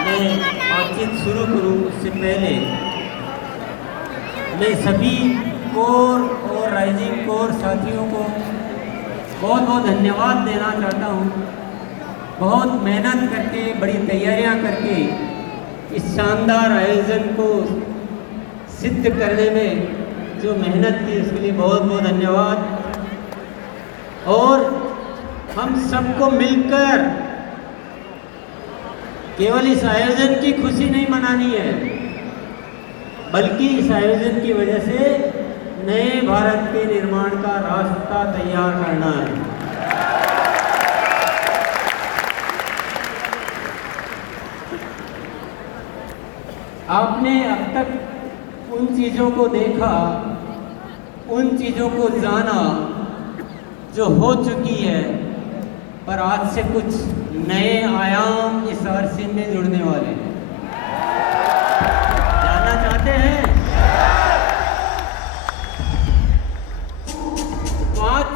मैं बातचीत शुरू करूं उससे पहले मैं सभी कोर और राइजिंग कोर साथियों को बहुत बहुत धन्यवाद देना चाहता हूं। बहुत मेहनत करके, बड़ी तैयारियां करके इस शानदार आयोजन को सिद्ध करने में जो मेहनत की उसके लिए बहुत बहुत धन्यवाद। और हम सबको मिलकर केवल इस आयोजन की खुशी नहीं मनानी है, बल्कि इस आयोजन की वजह से नए भारत के निर्माण का रास्ता तैयार करना है। आपने अब तक उन चीज़ों को देखा, उन चीज़ों को जाना जो हो चुकी है, पर आज से कुछ नए आयाम इस आरसी में जुड़ने वाले हैं। जानना चाहते हैं? 5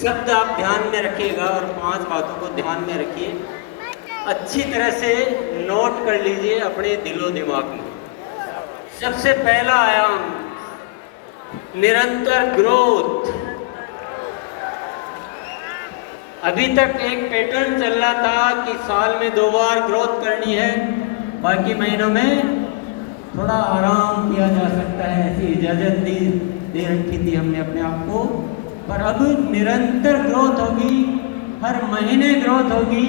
शब्द आप ध्यान में रखिएगा और 5 बातों को ध्यान में रखिए, अच्छी तरह से नोट कर लीजिए अपने दिलो दिमाग में। सबसे पहला आयाम निरंतर ग्रोथ। अभी तक एक पैटर्न चल रहा था कि साल में 2 बार ग्रोथ करनी है, बाकी महीनों में थोड़ा आराम किया जा सकता है, ऐसी इजाज़त दे रखी थी हमने अपने आप को। पर अब निरंतर ग्रोथ होगी, हर महीने ग्रोथ होगी,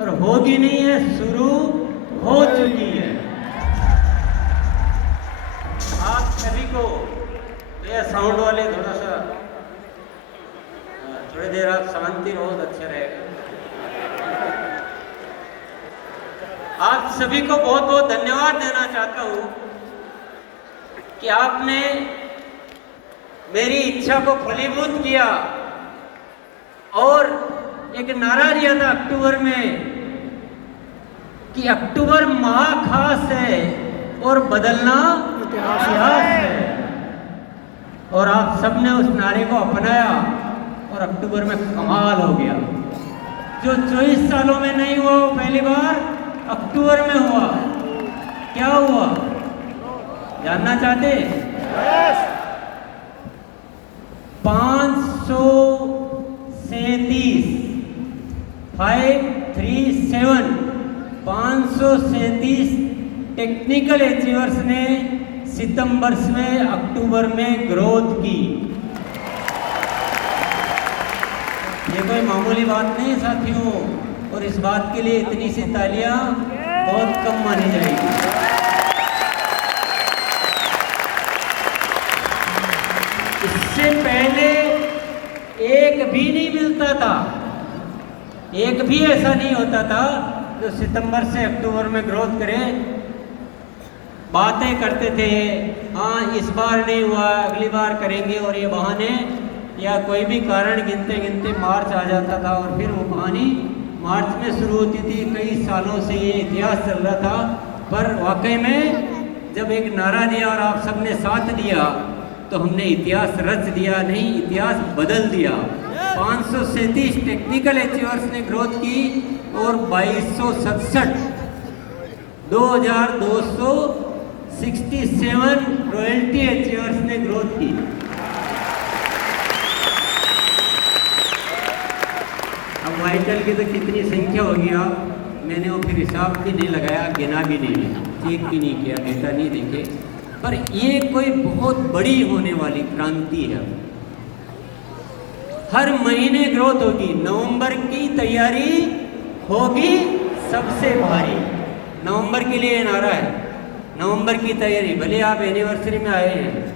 और होगी नहीं है, शुरू हो चुकी है। आप सभी को ये साउंड वाले थोड़ा सा थोड़ी देर आप शांति रहो तो अच्छा रहेगा। आप सभी को बहुत बहुत धन्यवाद देना चाहता हूं कि आपने मेरी इच्छा को फलीभूत किया और एक नारा दिया था अक्टूबर में कि अक्टूबर माह खास है और बदलना इतिहास है। और आप सबने उस नारे को अपनाया और अक्टूबर में कमाल हो गया। जो 24 सालों में नहीं हुआ वो पहली बार अक्टूबर में हुआ। क्या हुआ जानना चाहते? 537 टेक्निकल अचीवर्स ने सितंबर में अक्टूबर में ग्रोथ की। ये कोई मामूली बात नहीं साथियों, और इस बात के लिए इतनी सी तालियां बहुत कम मानी जाएगी। इससे पहले एक भी नहीं मिलता था, एक भी ऐसा नहीं होता था जो सितंबर से अक्टूबर में ग्रोथ करे। बातें करते थे, हाँ इस बार नहीं हुआ, अगली बार करेंगे, और ये बहाने या कोई भी कारण गिनते गिनते मार्च आ जाता था और फिर वो कहानी मार्च में शुरू होती थी। कई सालों से ये इतिहास चल रहा था, पर वाकई में जब एक नारा दिया और आप सबने साथ दिया तो हमने इतिहास रच दिया, नहीं इतिहास बदल दिया। 537 टेक्निकल अचीवर्स ने ग्रोथ की और 2267 2267 रॉयल्टी अचीवर्स ने ग्रोथ की। अब वाइटल की तो कितनी संख्या होगी मैंने वो फिर हिसाब भी नहीं लगाया, गिना भी नहीं, चेक भी नहीं किया, डेटा नहीं देखे। पर ये कोई बहुत बड़ी होने वाली क्रांति है। हर महीने ग्रोथ होगी। नवंबर की तैयारी होगी सबसे भारी। नवंबर के लिए नारा है, नवंबर की तैयारी। भले आप एनिवर्सरी में आए हैं,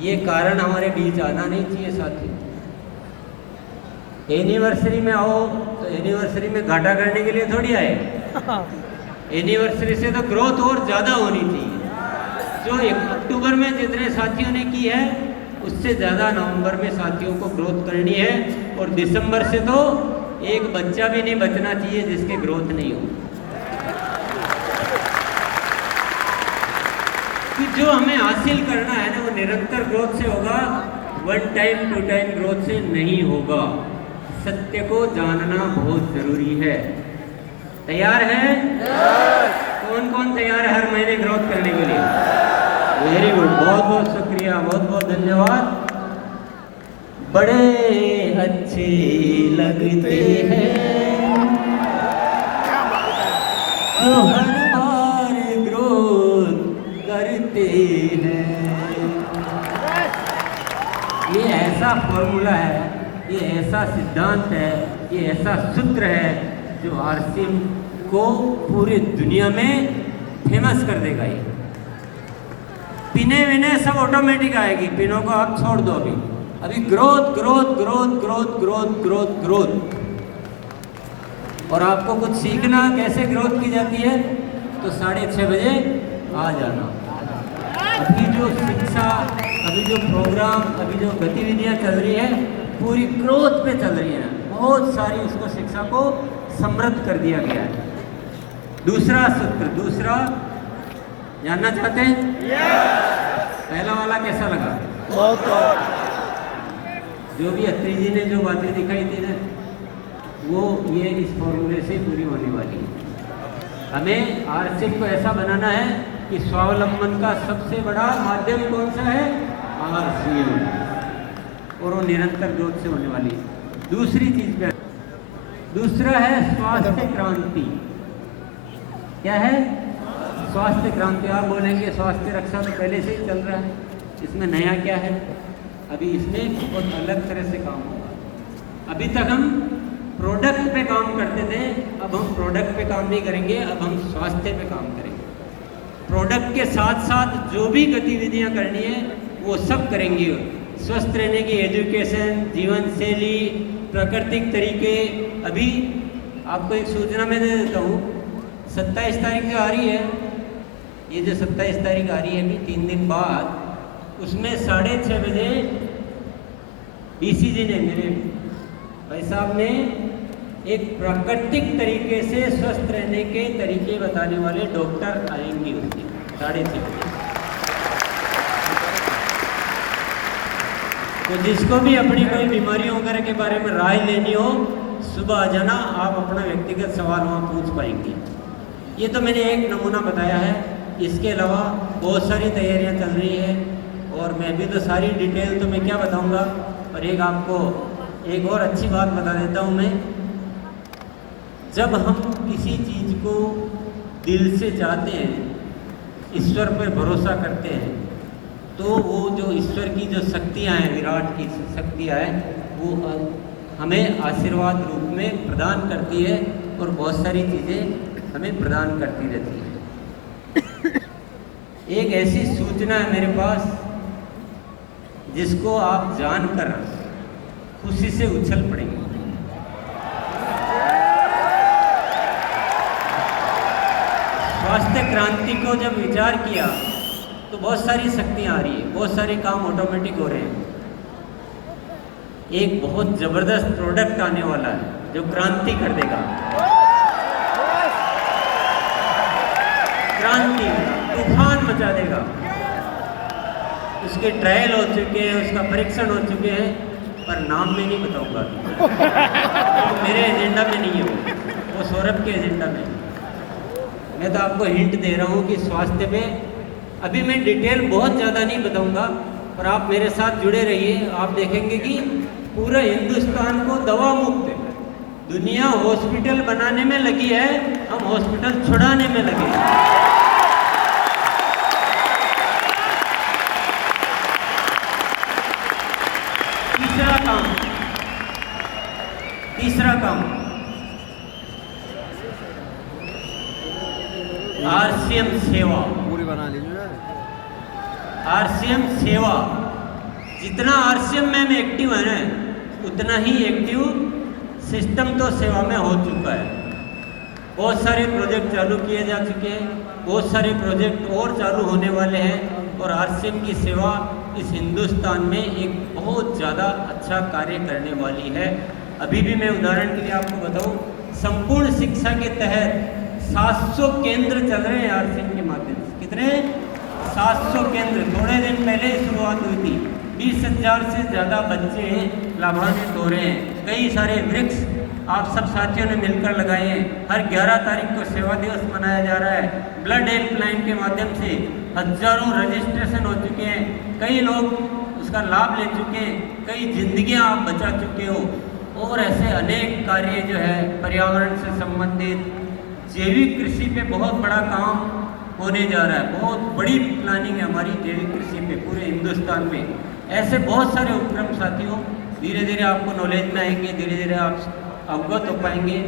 ये कारण हमारे बीच आना नहीं चाहिए साथी। एनिवर्सरी में आओ तो एनिवर्सरी में घाटा करने के लिए थोड़ी आए। एनिवर्सरी से तो ग्रोथ और ज़्यादा होनी चाहिए। जो 1 अक्टूबर में जितने साथियों ने की है उससे ज़्यादा नवंबर में साथियों को ग्रोथ करनी है। और दिसंबर से तो एक बच्चा भी नहीं बचना चाहिए जिसके ग्रोथ नहीं हो। कि जो हमें हासिल करना है ना वो निरंतर ग्रोथ से होगा, 1 टाइम 2 टाइम ग्रोथ से नहीं होगा। सत्य को जानना बहुत जरूरी है। तैयार हैं? कौन कौन तैयार है हर महीने ग्रोथ करने के लिए? वेरी गुड, बहुत बहुत शुक्रिया, बहुत बहुत धन्यवाद। बड़े अच्छे लगते हैं जो हर बार ग्रोथ करते हैं। ये ऐसा फॉर्मूला है, ये ऐसा सिद्धांत है, ये ऐसा सूत्र है जो आरसीएम को पूरी दुनिया में फेमस कर देगा। ये पिने विने सब ऑटोमेटिक आएगी, पिनों को आप छोड़ दो। अभी growth growth growth growth growth growth growth. और आपको कुछ सीखना कैसे ग्रोथ की जाती है तो 6:30 बजे आ जाना। अभी जो शिक्षा, अभी जो प्रोग्राम, अभी जो गतिविधियां चल रही है पूरी ग्रोथ पे चल रही है। बहुत सारी उसको शिक्षा को समृद्ध कर दिया गया है। दूसरा सूत्र, दूसरा जानना चाहते हैं? पहला वाला कैसा लगा? जो भी अत्री जी ने जो बातें दिखाई थी ना, वो ये इस फॉर्मूले से पूरी होने वाली है। हमें आरसीएम को ऐसा बनाना है कि स्वावलंबन का सबसे बड़ा माध्यम कौन सा है? आरसीएम। और वो निरंतर ग्रोथ से होने वाली है। दूसरी चीज पे, दूसरा है स्वास्थ्य क्रांति। क्या है? स्वास्थ्य क्रांति। आप बोलेंगे स्वास्थ्य रक्षा तो पहले से ही चल रहा है, इसमें नया क्या है? अभी इसमें बहुत अलग तरह से काम होगा। अभी तक हम प्रोडक्ट पे काम करते थे, अब हम प्रोडक्ट पे काम नहीं करेंगे, अब हम स्वास्थ्य पे काम करेंगे। प्रोडक्ट के साथ साथ जो भी गतिविधियां करनी है वो सब करेंगे। स्वस्थ रहने की एजुकेशन, जीवन शैली, प्राकृतिक तरीके। अभी आपको एक सूचना मैं दे देता हूँ, 27 तारीख जो आ रही है, ये जो 27 तारीख आ रही है अभी 3 दिन बाद, उसमें 6:30 बजे डीसीजी ने, मेरे भाई साहब ने, एक प्राकृतिक तरीके से स्वस्थ रहने के तरीके बताने वाले डॉक्टर आएंगे उसके 6:30 बजे। तो जिसको भी अपनी कोई बीमारियों वगैरह के बारे में राय लेनी हो, सुबह आ जाना, आप अपना व्यक्तिगत सवाल वहाँ पूछ पाएंगे। ये तो मैंने एक नमूना बताया है, इसके अलावा बहुत सारी तैयारियाँ चल रही है और मैं भी तो सारी डिटेल तो मैं क्या बताऊँगा। और एक आपको एक और अच्छी बात बता देता हूँ मैं, जब हम किसी चीज़ को दिल से चाहते हैं, ईश्वर पर भरोसा करते हैं, तो वो जो ईश्वर की जो शक्तियाँ हैं, विराट की शक्तियाँ हैं, वो हमें आशीर्वाद रूप में प्रदान करती है और बहुत सारी चीज़ें हमें प्रदान करती रहती है। एक ऐसी सूचना है मेरे पास जिसको आप जानकर खुशी से उछल पड़ेंगे। स्वास्थ्य क्रांति को जब विचार किया तो बहुत सारी शक्तियां आ रही है, बहुत सारे काम ऑटोमेटिक हो रहे हैं। एक बहुत जबरदस्त प्रोडक्ट आने वाला है जो क्रांति कर देगा। क्रांति, तूफान मचा देगा। उसके ट्रायल हो चुके हैं, उसका परीक्षण हो चुके हैं, पर नाम में नहीं बताऊंगा। तो मेरे एजेंडा में नहीं है वो सौरभ के एजेंडा में। मैं तो आपको हिंट दे रहा हूँ कि स्वास्थ्य पे अभी मैं डिटेल बहुत ज़्यादा नहीं बताऊंगा, पर आप मेरे साथ जुड़े रहिए। आप देखेंगे कि पूरा हिंदुस्तान को दवा मुक्त, दुनिया हॉस्पिटल बनाने में लगी है, हम हॉस्पिटल छुड़ाने में लगे हैं। तीसरा काम आरसीएम सेवा पूरी बना लीजिए। आरसीएम सेवा, जितना आरसीएम में एक्टिव है ना, उतना ही एक्टिव सिस्टम तो सेवा में हो चुका है। बहुत सारे प्रोजेक्ट चालू किए जा चुके हैं, बहुत सारे प्रोजेक्ट और चालू होने वाले हैं और आरसीएम की सेवा इस हिंदुस्तान में एक बहुत ज़्यादा अच्छा कार्य करने वाली है। अभी भी मैं उदाहरण के लिए आपको बताऊं, संपूर्ण शिक्षा के तहत 700 केंद्र चल रहे हैं आरसीएम के माध्यम से। कितने? 700 केंद्र। थोड़े दिन पहले ही शुरुआत हुई थी। 20,000 से ज़्यादा बच्चे लाभान्वित हो रहे हैं। कई सारे वृक्ष आप सब साथियों ने मिलकर लगाए हैं। हर 11 तारीख को सेवा दिवस मनाया जा रहा है। ब्लड हेल्पलाइन के माध्यम से हजारों रजिस्ट्रेशन हो चुके हैं, कई लोग उसका लाभ ले चुके हैं, कई जिंदगियां आप बचा चुके हो। और ऐसे अनेक कार्य जो है पर्यावरण से संबंधित, जैविक कृषि पे बहुत बड़ा काम होने जा रहा है। बहुत बड़ी प्लानिंग है हमारी जैविक कृषि पे पूरे हिंदुस्तान में। ऐसे बहुत सारे उपक्रम साथियों धीरे धीरे आपको नॉलेज में आएंगे, धीरे धीरे आप अवगत हो पाएंगे।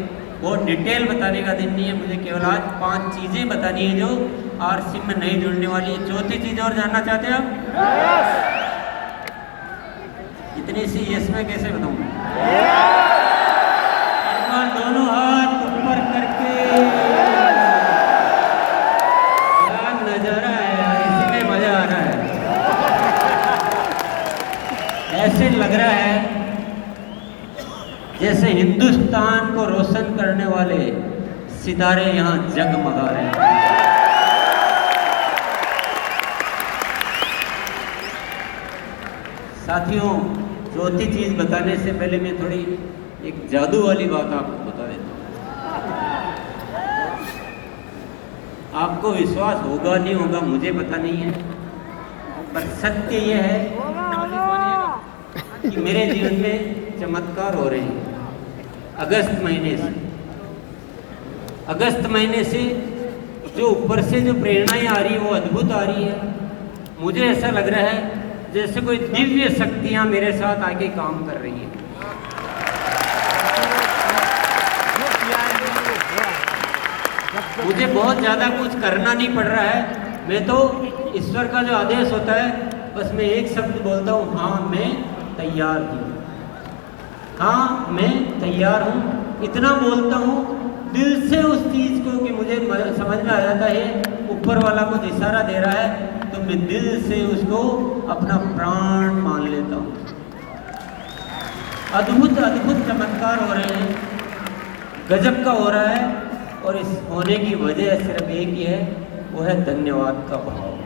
बहुत डिटेल बताने का दिन नहीं है, मुझे केवल आज 5 चीज़ें बतानी है जो आरसी में नहीं जुड़ने वाली है। चौथी चीज़ और जानना चाहते हैं आप? इतनी सी यस में कैसे बताऊँ? दोनों हाथ ऊपर करके, क्या नजारा है यार, इसमें मजा आ रहा है। ऐसे लग रहा है जैसे हिंदुस्तान को रोशन करने वाले सितारे यहाँ जगमगा रहे हैं। साथियों, चौथी चीज बताने से पहले मैं थोड़ी एक जादू वाली बात आपको बता देता हूँ। आपको विश्वास होगा नहीं होगा मुझे पता नहीं है, पर सत्य यह है कि मेरे जीवन में चमत्कार हो रहे हैं। अगस्त महीने से जो ऊपर से जो प्रेरणाएं आ रही है वो अद्भुत आ रही है। मुझे ऐसा लग रहा है जैसे कोई दिव्य शक्तियां मेरे साथ आके काम कर रही है। मुझे बहुत ज़्यादा कुछ करना नहीं पड़ रहा है, मैं तो ईश्वर का जो आदेश होता है बस मैं एक शब्द बोलता हूँ, हाँ मैं तैयार हूँ, हाँ मैं तैयार हूँ। इतना बोलता हूँ दिल से उस चीज़ को कि मुझे समझ में आ जाता है ऊपर वाला कुछ इशारा दे रहा है, तो मैं दिल से उसको अपना प्राण मान लेता हूँ। अद्भुत अद्भुत चमत्कार हो रहे हैं, गजब का हो रहा है। और इस होने की वजह सिर्फ एक ही है, वो है धन्यवाद का भाव।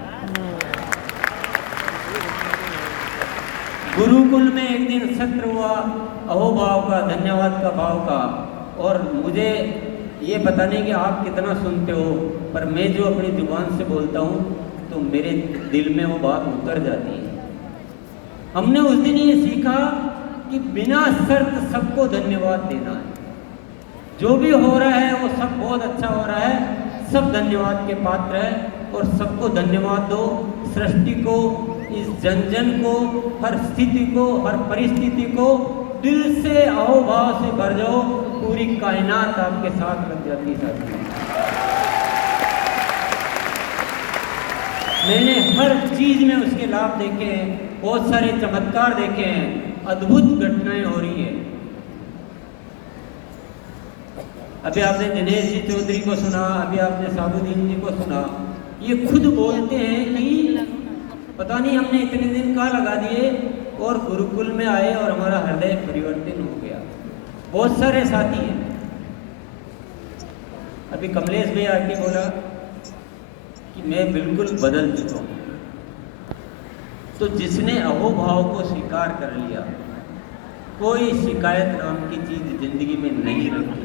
गुरुकुल में एक दिन सत्र हुआ अहोभाव का, धन्यवाद का भाव का। और मुझे ये पता नहीं कि आप कितना सुनते हो, पर मैं जो अपनी जुबान से बोलता हूँ तो मेरे दिल में वो बात उतर जाती है। हमने उस दिन ये सीखा कि बिना शर्त सबको धन्यवाद देना है। जो भी हो रहा है वो सब बहुत अच्छा हो रहा है, सब धन्यवाद के पात्र है और सबको धन्यवाद दो। सृष्टि को, इस जन जन को, हर स्थिति को, हर परिस्थिति को दिल से अहोभाव से भर जाओ, पूरी कायनात आपके साथ लग जाती है। मैंने हर चीज में उसके लाभ देखे हैं, बहुत सारे चमत्कार देखे हैं, अद्भुत घटनाएं हो रही है। अभी आपने दिनेश जी चौधरी को सुना, अभी आपने साबुद्दीन जी को सुना, ये खुद बोलते हैं कि पता नहीं हमने इतने दिन कहाँ लगा दिए और गुरुकुल में आए और हमारा हृदय परिवर्तन हो गया। बहुत सारे साथी हैं। अभी कमलेश भाई आके बोला कि मैं बिल्कुल बदल चुका हूँ। तो जिसने अहोभाव को स्वीकार कर लिया, कोई शिकायत नाम की चीज जिंदगी में नहीं रखी,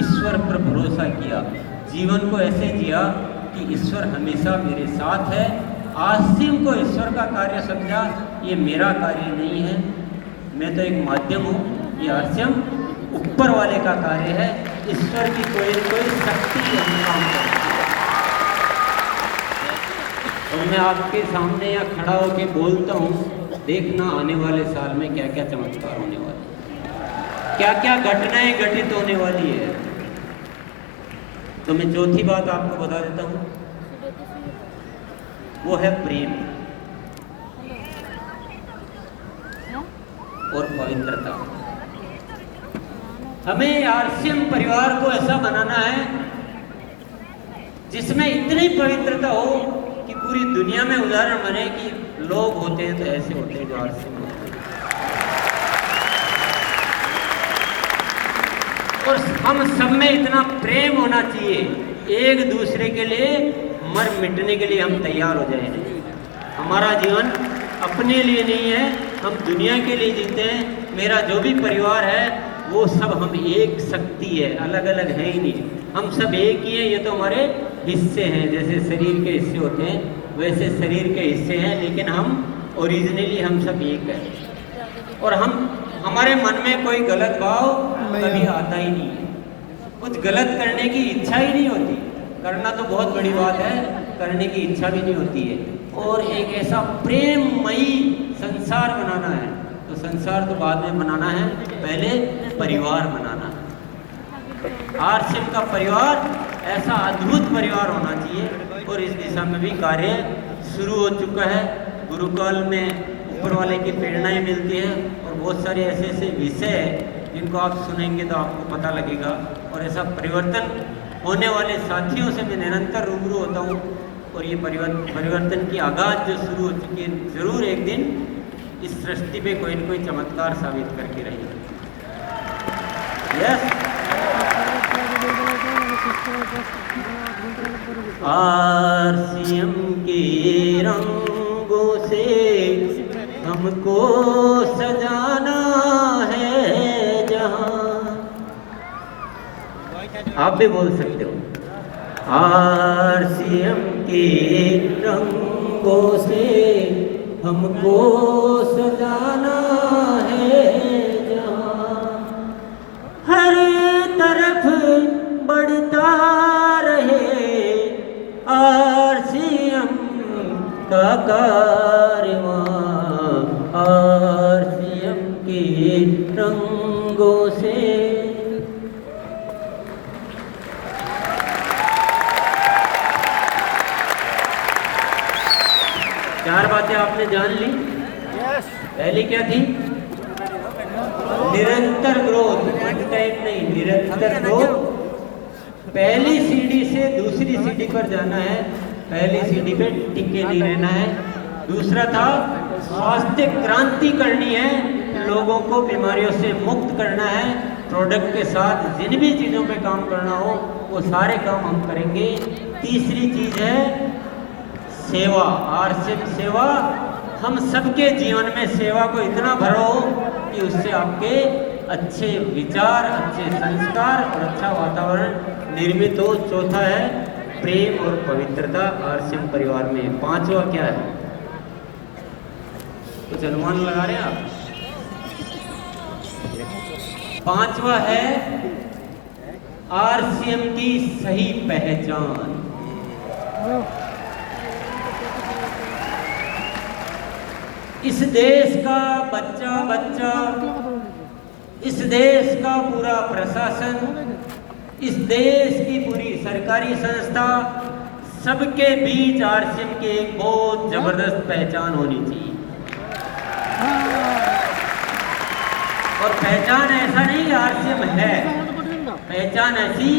ईश्वर पर भरोसा किया, जीवन को ऐसे जिया कि ईश्वर हमेशा मेरे साथ है। आसिम को ईश्वर का कार्य समझा, ये मेरा कार्य नहीं है, मैं तो एक माध्यम हूँ। ये आसिम ऊपर वाले का कार्य है, ईश्वर की कोई शक्ति काम करती है। और मैं आपके सामने यहाँ खड़ा होकर बोलता हूँ, देखना आने वाले साल में क्या क्या चमत्कार होने वाले, क्या क्या घटनाएं घटित होने वाली है। तो मैं चौथी बात आपको बता देता हूँ, वो है प्रेम और पवित्रता। हमें आरसीएम परिवार को ऐसा बनाना है जिसमें इतनी पवित्रता हो कि पूरी दुनिया में उदाहरण बने कि लोग होते हैं तो ऐसे होते हैं जो आरसीएम होते हैं। और हम सब में इतना प्रेम होना चाहिए, एक दूसरे के लिए मर मिटने के लिए हम तैयार हो जाए। हमारा जीवन अपने लिए नहीं है, हम दुनिया के लिए जीते हैं। मेरा जो भी परिवार है वो सब हम एक शक्ति है, अलग अलग है ही नहीं, हम सब एक ही हैं। ये तो हमारे हिस्से हैं, जैसे शरीर के हिस्से होते हैं वैसे शरीर के हिस्से हैं, लेकिन हम ओरिजिनली हम सब एक हैं। और हमारे मन में कोई गलत भाव कभी आता ही नहीं है, कुछ गलत करने की इच्छा ही नहीं होती। करना तो बहुत बड़ी बात है, करने की इच्छा भी नहीं होती है। और एक ऐसा प्रेममयी संसार बनाना है, तो संसार तो बाद में बनाना है, पहले परिवार बनाना है। आरसीएम का परिवार ऐसा अद्भुत परिवार होना चाहिए, और इस दिशा में भी कार्य शुरू हो चुका है। गुरुकुल में ऊपर वाले की प्रेरणाएं मिलती है, और बहुत सारे ऐसे ऐसे विषय हैं जिनको आप सुनेंगे तो आपको पता लगेगा। और ऐसा परिवर्तन होने वाले साथियों से मैं निरंतर रूबरू होता हूँ, और ये परिवर्तन की आगाज जो शुरू हो चुकी है, ज़रूर एक दिन इस सृष्टि पे कोई न कोई चमत्कार साबित करके रहेगी। यस, आरसीएम के रंगों से हमको सजाना है जहां। आप भी बोल सकते हो, आरसीएम के रंगों से हमको सजाना है जहां, हर तरफ बढ़ता रहे आरसीएम का कारवां, आरसीएम के रंगों से। चार बातें आपने जान ली। पहली क्या थी? निरंतर ग्रोथ, वन टाइम नहीं, निरंतर ग्रोथ। पहली सीढ़ी से दूसरी सीढ़ी पर जाना है, पहली सीढ़ी पे टिके नहीं रहना है। दूसरा था स्वास्थ्य क्रांति करनी है, लोगों को बीमारियों से मुक्त करना है। प्रोडक्ट के साथ जिन भी चीज़ों पे काम करना हो वो सारे काम हम करेंगे। तीसरी चीज़ है सेवा, आरसीएम सेवा। हम सबके जीवन में सेवा को इतना भरो कि उससे आपके अच्छे विचार, अच्छे संस्कार और अच्छा वातावरण निर्मित हो। चौथा है प्रेम और पवित्रता आरसीएम परिवार में। पांचवा क्या है? कुछ अनुमान लगा रहे हैं आप? पांचवा है आरसीएम की सही पहचान। इस देश का बच्चा बच्चा, इस देश का पूरा प्रशासन, इस देश की पूरी सरकारी संस्था, सबके बीच आरसीएम की एक बहुत जबरदस्त पहचान होनी चाहिए। और पहचान ऐसा नहीं आरसीएम है, पहचान ऐसी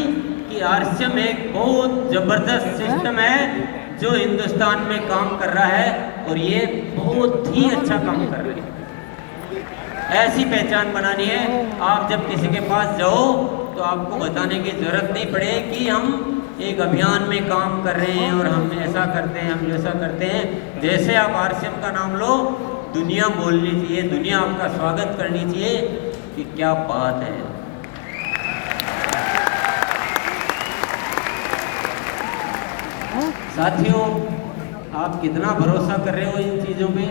कि आरसीएम एक बहुत जबरदस्त सिस्टम है जो हिंदुस्तान में काम कर रहा है, और ये बहुत ही अच्छा काम कर रहे हैं। ऐसी पहचान बनानी है। आप जब किसी के पास जाओ तो आपको बताने की जरूरत नहीं पड़े कि हम एक अभियान में काम कर रहे हैं और हम ऐसा करते हैं, हम जैसा करते हैं। जैसे आप आरसीएम का नाम लो, दुनिया बोलनी चाहिए, दुनिया आपका स्वागत करनी चाहिए कि क्या बात है। साथियों, आप कितना भरोसा कर रहे हो इन चीज़ों पे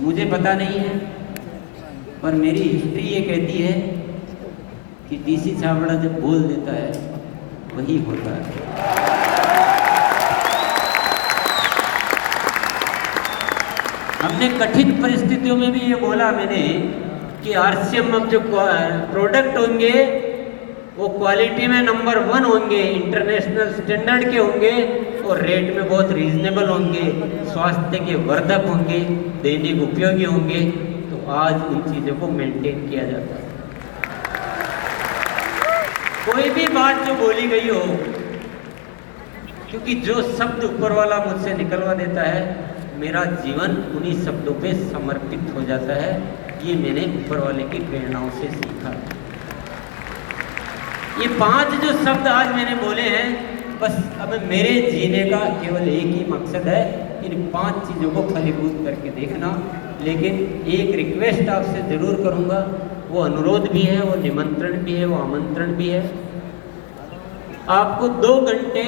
मुझे पता नहीं है, पर मेरी हिस्ट्री ये कहती है कि डीसी छाबड़ा जब बोल देता है वही होता है। हमने कठिन परिस्थितियों में भी ये बोला मैंने कि आरसीएम अब जो प्रोडक्ट होंगे वो क्वालिटी में नंबर 1 होंगे, इंटरनेशनल स्टैंडर्ड के होंगे, और रेट में बहुत रीजनेबल होंगे, स्वास्थ्य के वर्धक होंगे, दैनिक उपयोगी होंगे। तो आज उन चीज़ों को मेंटेन किया जाता है। कोई भी बात जो बोली गई हो, क्योंकि जो शब्द ऊपर वाला मुझसे निकलवा देता है, मेरा जीवन उन्हीं शब्दों पे समर्पित हो जाता है। ये मैंने ऊपर वाले की प्रेरणाओं से सीखा। ये 5 जो शब्द आज मैंने बोले हैं, बस अब मेरे जीने का केवल एक ही मकसद है, इन 5 चीज़ों को फलीभूत करके देखना। लेकिन एक रिक्वेस्ट आपसे ज़रूर करूँगा वो अनुरोध भी है, वो निमंत्रण भी है, वो आमंत्रण भी है। आपको 2 घंटे,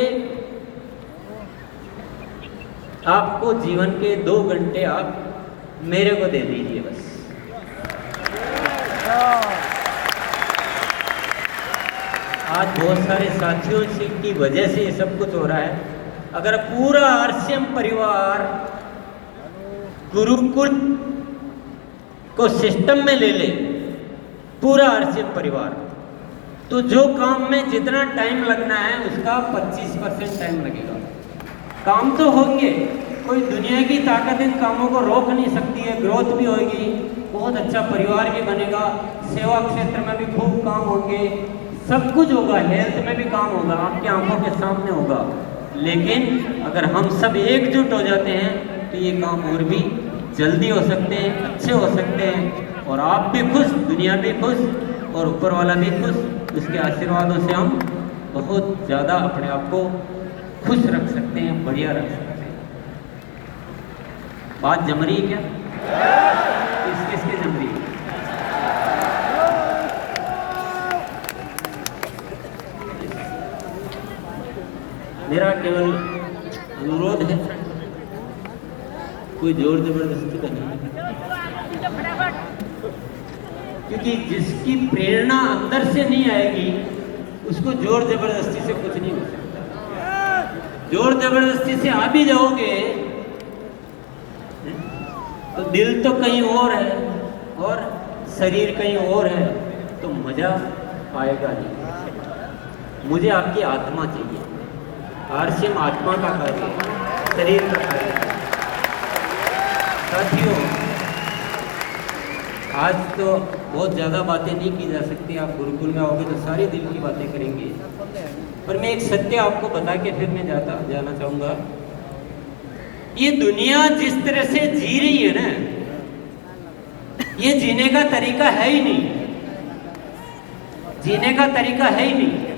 आपको जीवन के 2 घंटे आप मेरे को दे दीजिए बस। आज बहुत सारे साथियों से की वजह से ये सब कुछ हो रहा है। अगर पूरा आरसीएम परिवार गुरुकुल को सिस्टम में ले ले, पूरा आरसीएम परिवार, तो जो काम में जितना टाइम लगना है उसका 25% टाइम लगेगा। काम तो होंगे, कोई दुनिया की ताकत इन कामों को रोक नहीं सकती है। ग्रोथ भी होगी, बहुत अच्छा परिवार भी बनेगा, सेवा क्षेत्र में भी खूब काम होंगे, सब कुछ होगा, हेल्थ में भी काम होगा, आपकी आंखों के सामने होगा। लेकिन अगर हम सब एकजुट हो जाते हैं तो ये काम और भी जल्दी हो सकते हैं, अच्छे हो सकते हैं, और आप भी खुश, दुनिया भी खुश, और ऊपर वाला भी खुश। उसके आशीर्वादों से हम बहुत ज़्यादा अपने आप को खुश रख सकते हैं, बढ़िया रख सकते हैं। बात जम रही है क्या? किसके जम रही है? मेरा केवल अनुरोध है, कोई जोर जबरदस्ती का नहीं, क्योंकि जिसकी प्रेरणा अंदर से नहीं आएगी उसको जोर जबरदस्ती से कुछ नहीं हो सकता। जोर जबरदस्ती से आ भी जाओगे तो दिल तो कहीं और है और शरीर कहीं और है, तो मजा आएगा नहीं। मुझे आपकी आत्मा चाहिए। आरसीएम आत्मा का कार्य है, शरीर का कार्य है। साथियों, आज तो बहुत ज़्यादा बातें नहीं की जा सकती। आप गुरुकुल में आओगे तो सारी दिल की बातें करेंगे, पर मैं एक सत्य आपको बता के फिर मैं जाना चाहूँगा। ये दुनिया जिस तरह से जी रही है ना, ये जीने का तरीका है ही नहीं, जीने का तरीका है ही नहीं।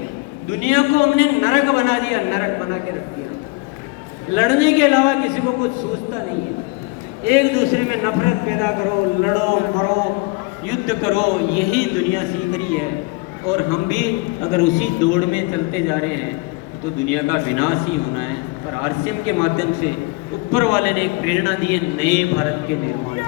दुनिया को हमने नरक बना दिया, नरक बना के रख दिया। लड़ने के अलावा किसी को कुछ सूझता नहीं है। एक दूसरे में नफरत पैदा करो, लड़ो, मरो, युद्ध करो, यही दुनिया सीख रही है। और हम भी अगर उसी दौड़ में चलते जा रहे हैं तो दुनिया का विनाश ही होना है। पर आरसीएम के माध्यम से ऊपर वाले ने एक प्रेरणा दी है नए भारत के निर्माण की।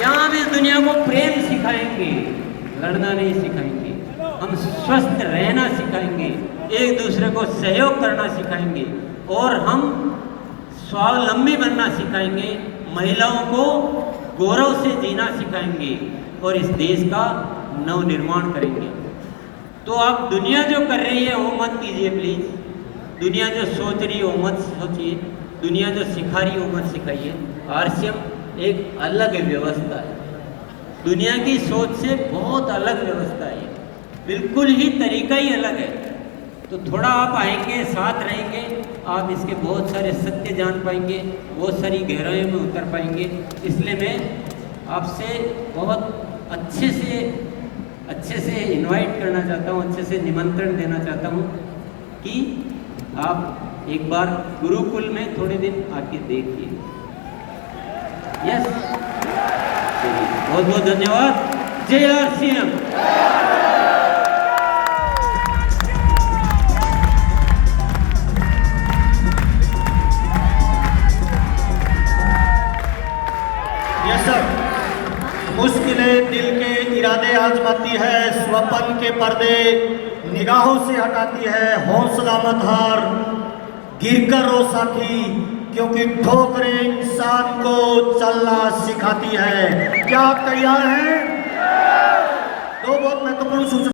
यहाँ हम इस दुनिया को प्रेम सिखाएंगे, लड़ना नहीं सिखाएंगे। हम स्वस्थ रहना सिखाएंगे, एक दूसरे को सहयोग करना सिखाएंगे, और हम स्वावलंबी बनना सिखाएंगे, महिलाओं को गौरव से जीना सिखाएंगे, और इस देश का नव निर्माण करेंगे। तो आप दुनिया जो कर रही है वो मत कीजिए प्लीज। दुनिया जो सोच रही है वो मत सोचिए, दुनिया जो सिखा रही है वो मत सिखाइए। आरसीएम एक अलग व्यवस्था है, दुनिया की सोच से बहुत अलग व्यवस्था है, बिल्कुल ही तरीका ही अलग है। तो थोड़ा आप आएंगे, साथ रहेंगे, आप इसके बहुत सारे सत्य जान पाएंगे, बहुत सारी गहराइयों में उतर पाएंगे। इसलिए मैं आपसे बहुत अच्छे से इनवाइट करना चाहता हूँ, अच्छे से निमंत्रण देना चाहता हूँ कि आप एक बार गुरुकुल में थोड़े दिन आके देखिए। यस, बहुत बहुत धन्यवाद। जय आरसीएम। यस सर, मुश्किलें दिल के इरादे आजमाती है, स्वप्न के पर्दे निगाहों से हटाती है। हौसला मत हार, गिरकर रो साथी, क्योंकि ठोकरें इंसान को चलना सिखाती है। क्या आप तैयार हैं? दो बहुत महत्वपूर्ण सूचना